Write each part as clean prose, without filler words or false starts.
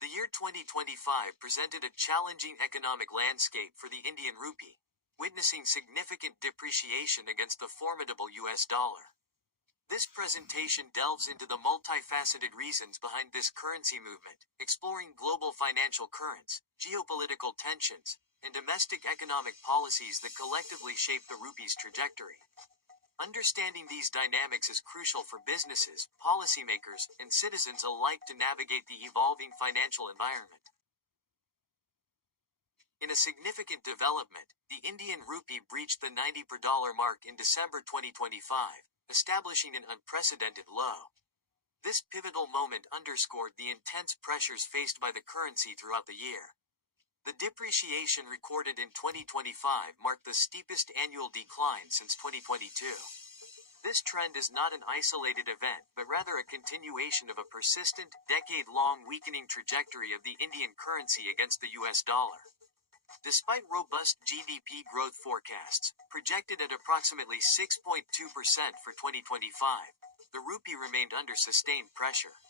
The year 2025 presented a challenging economic landscape for the Indian Rupee, witnessing significant depreciation against the formidable US dollar. This presentation delves into the multifaceted reasons behind this currency movement, exploring global financial currents, geopolitical tensions, and domestic economic policies that collectively shape the rupee's trajectory. Understanding these dynamics is crucial for businesses, policymakers, and citizens alike to navigate the evolving financial environment. In a significant development, the Indian Rupee breached the 90 per dollar mark in December 2025, establishing an unprecedented low. This pivotal moment underscored the intense pressures faced by the currency throughout the year. The depreciation recorded in 2025 marked the steepest annual decline since 2022. This trend is not an isolated event but rather a continuation of a persistent, decade-long weakening trajectory of the Indian currency against the US dollar. Despite robust GDP growth forecasts, projected at approximately 6.2% for 2025, the rupee remained under sustained pressure.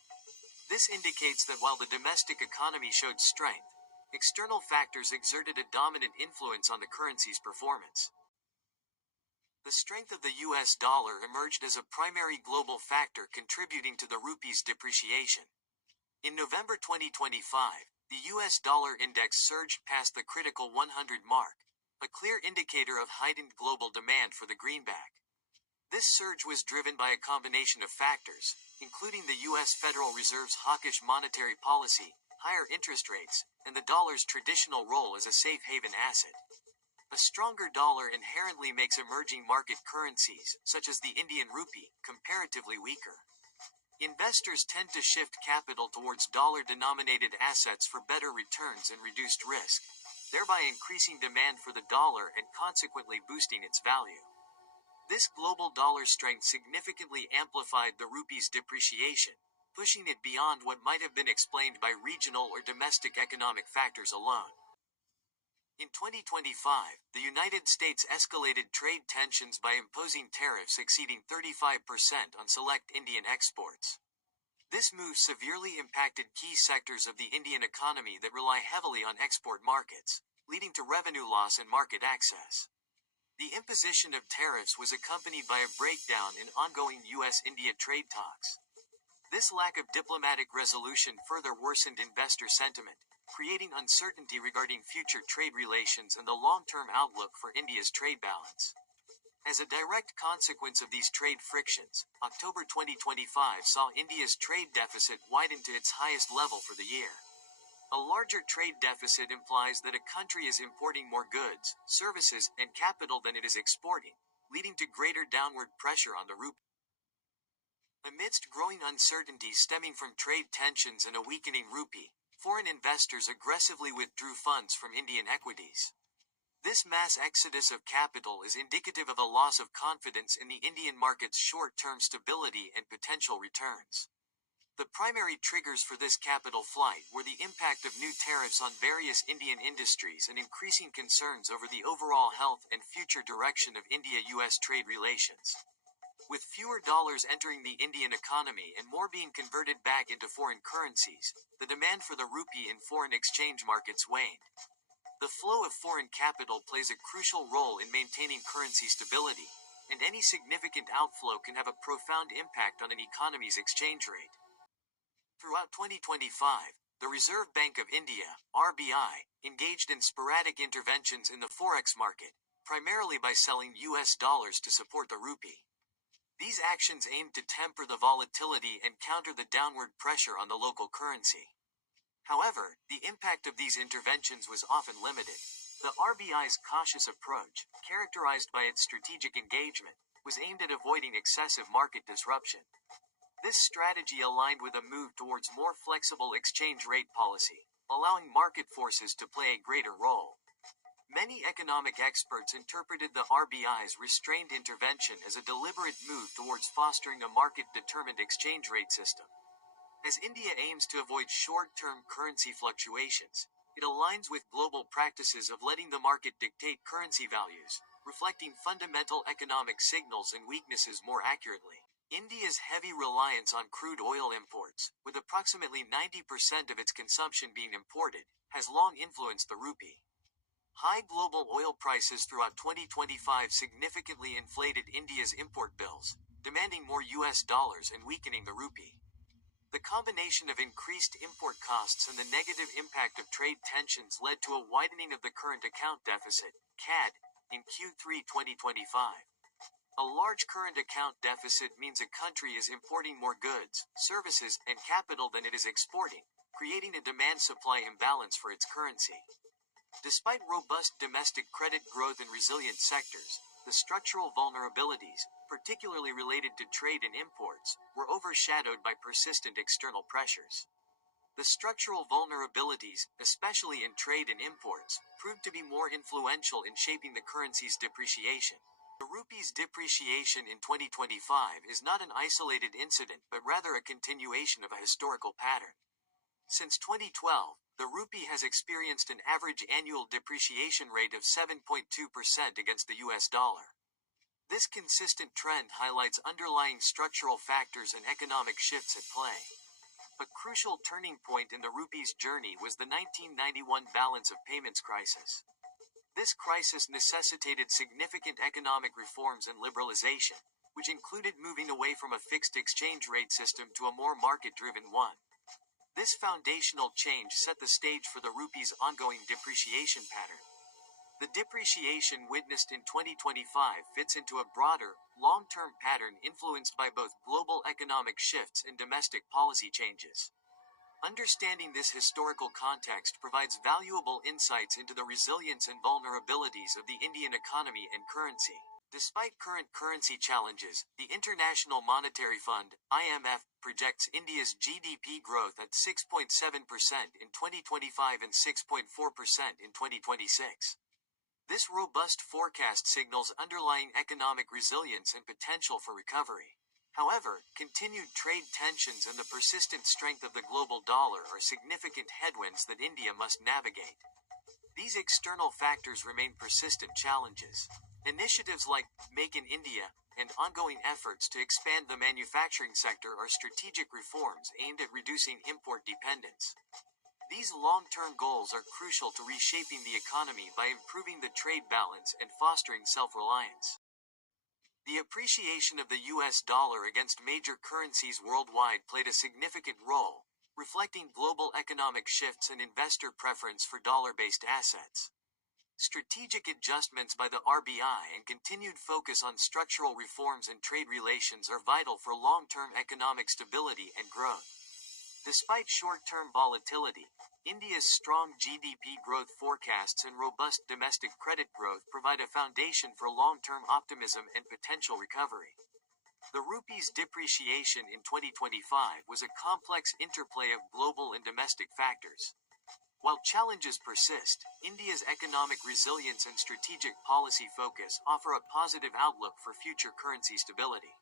This indicates that while the domestic economy showed strength, external factors exerted a dominant influence on the currency's performance. The strength of the US dollar emerged as a primary global factor contributing to the rupee's depreciation. In November 2025, the US dollar index surged past the critical 100 mark, a clear indicator of heightened global demand for the greenback. This surge was driven by a combination of factors, including the US Federal Reserve's hawkish monetary policy, higher interest rates, and the dollar's traditional role as a safe haven asset. A stronger dollar inherently makes emerging market currencies, such as the Indian Rupee, comparatively weaker. Investors tend to shift capital towards dollar-denominated assets for better returns and reduced risk, thereby increasing demand for the dollar and consequently boosting its value. This global dollar strength significantly amplified the rupee's depreciation, pushing it beyond what might have been explained by regional or domestic economic factors alone. In 2025, the United States escalated trade tensions by imposing tariffs exceeding 35% on select Indian exports. This move severely impacted key sectors of the Indian economy that rely heavily on export markets, leading to revenue loss and market access. The imposition of tariffs was accompanied by a breakdown in ongoing US-India trade talks. This lack of diplomatic resolution further worsened investor sentiment, creating uncertainty regarding future trade relations and the long-term outlook for India's trade balance. As a direct consequence of these trade frictions, October 2025 saw India's trade deficit widen to its highest level for the year. A larger trade deficit implies that a country is importing more goods, services, and capital than it is exporting, leading to greater downward pressure on the rupee. Amidst growing uncertainty stemming from trade tensions and a weakening rupee, foreign investors aggressively withdrew funds from Indian equities. This mass exodus of capital is indicative of a loss of confidence in the Indian market's short-term stability and potential returns. The primary triggers for this capital flight were the impact of new tariffs on various Indian industries and increasing concerns over the overall health and future direction of India-US trade relations. With fewer dollars entering the Indian economy and more being converted back into foreign currencies, the demand for the rupee in foreign exchange markets waned. The flow of foreign capital plays a crucial role in maintaining currency stability, and any significant outflow can have a profound impact on an economy's exchange rate. Throughout 2025, the Reserve Bank of India, RBI, engaged in sporadic interventions in the forex market, primarily by selling US dollars to support the rupee. These actions aimed to temper the volatility and counter the downward pressure on the local currency. However, the impact of these interventions was often limited. The RBI's cautious approach, characterized by its strategic engagement, was aimed at avoiding excessive market disruption. This strategy aligned with a move towards more flexible exchange rate policy, allowing market forces to play a greater role. Many economic experts interpreted the RBI's restrained intervention as a deliberate move towards fostering a market-determined exchange rate system. As India aims to avoid short-term currency fluctuations, it aligns with global practices of letting the market dictate currency values, reflecting fundamental economic signals and weaknesses more accurately. India's heavy reliance on crude oil imports, with approximately 90% of its consumption being imported, has long influenced the rupee. High global oil prices throughout 2025 significantly inflated India's import bills, demanding more US dollars and weakening the rupee. The combination of increased import costs and the negative impact of trade tensions led to a widening of the current account deficit, CAD, in Q3 2025. A large current account deficit means a country is importing more goods, services, and capital than it is exporting, creating a demand-supply imbalance for its currency. Despite robust domestic credit growth in resilient sectors, the structural vulnerabilities, particularly related to trade and imports, were overshadowed by persistent external pressures. The structural vulnerabilities, especially in trade and imports, proved to be more influential in shaping the currency's depreciation. The rupee's depreciation in 2025 is not an isolated incident but rather a continuation of a historical pattern. Since 2012, the rupee has experienced an average annual depreciation rate of 7.2% against the US dollar. This consistent trend highlights underlying structural factors and economic shifts at play. A crucial turning point in the rupee's journey was the 1991 balance of payments crisis. This crisis necessitated significant economic reforms and liberalization, which included moving away from a fixed exchange rate system to a more market-driven one. This foundational change set the stage for the rupee's ongoing depreciation pattern. The depreciation witnessed in 2025 fits into a broader, long-term pattern influenced by both global economic shifts and domestic policy changes. Understanding this historical context provides valuable insights into the resilience and vulnerabilities of the Indian economy and currency. Despite current currency challenges, the International Monetary Fund, IMF, projects India's GDP growth at 6.7% in 2025 and 6.4% in 2026. This robust forecast signals underlying economic resilience and potential for recovery. However, continued trade tensions and the persistent strength of the global dollar are significant headwinds that India must navigate. These external factors remain persistent challenges. Initiatives like Make in India and ongoing efforts to expand the manufacturing sector are strategic reforms aimed at reducing import dependence. These long-term goals are crucial to reshaping the economy by improving the trade balance and fostering self-reliance. The appreciation of the US dollar against major currencies worldwide played a significant role, reflecting global economic shifts and investor preference for dollar-based assets. Strategic adjustments by the RBI and continued focus on structural reforms and trade relations are vital for long-term economic stability and growth. Despite short-term volatility, India's strong GDP growth forecasts and robust domestic credit growth provide a foundation for long-term optimism and potential recovery. The rupee's depreciation in 2025 was a complex interplay of global and domestic factors. While challenges persist, India's economic resilience and strategic policy focus offer a positive outlook for future currency stability.